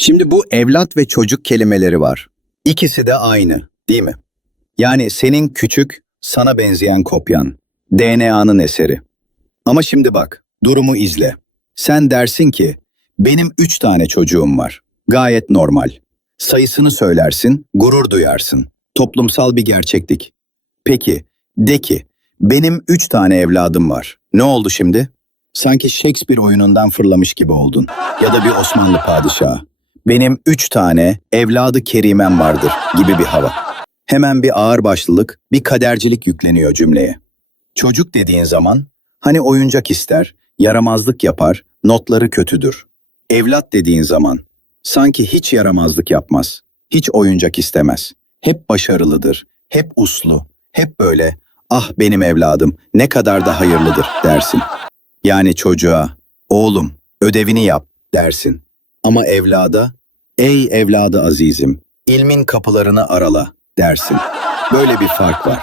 Şimdi bu evlat ve çocuk kelimeleri var. İkisi de aynı, değil mi? Yani senin küçük, sana benzeyen kopyan. DNA'nın eseri. Ama şimdi bak, durumu izle. Sen dersin ki, benim üç tane çocuğum var. Gayet normal. Sayısını söylersin, gurur duyarsın. Toplumsal bir gerçeklik. Peki, de ki, benim üç tane evladım var. Ne oldu şimdi? Sanki Shakespeare oyunundan fırlamış gibi oldun. Ya da bir Osmanlı padişahı. Benim üç tane evladı kerimem vardır gibi bir hava. Hemen bir ağırbaşlılık, bir kadercilik yükleniyor cümleye. Çocuk dediğin zaman hani oyuncak ister, yaramazlık yapar, notları kötüdür. Evlat dediğin zaman sanki hiç yaramazlık yapmaz, hiç oyuncak istemez. Hep başarılıdır, hep uslu, hep böyle ah benim evladım ne kadar da hayırlıdır dersin. Yani çocuğa oğlum ödevini yap dersin. Ama evlada ey evladı azizim ilmin kapılarını arala dersin. Böyle bir fark var.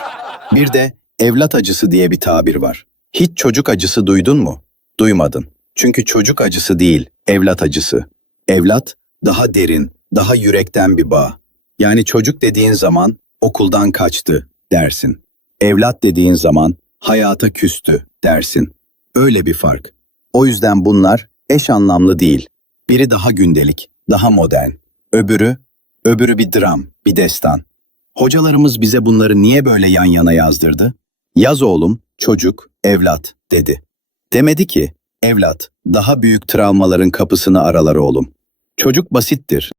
Bir de evlat acısı diye bir tabir var. Hiç çocuk acısı duydun mu? Duymadın. Çünkü çocuk acısı değil, evlat acısı. Evlat daha derin, daha yürekten bir bağ. Yani çocuk dediğin zaman okuldan kaçtı dersin. Evlat dediğin zaman hayata küstü dersin. Öyle bir fark. O yüzden bunlar eş anlamlı değil. Biri daha gündelik, daha modern. Öbürü, öbürü bir dram, bir destan. Hocalarımız bize bunları niye böyle yan yana yazdırdı? Yaz oğlum, çocuk, evlat dedi. Demedi ki, evlat, daha büyük travmaların kapısını aralar oğlum. Çocuk basittir,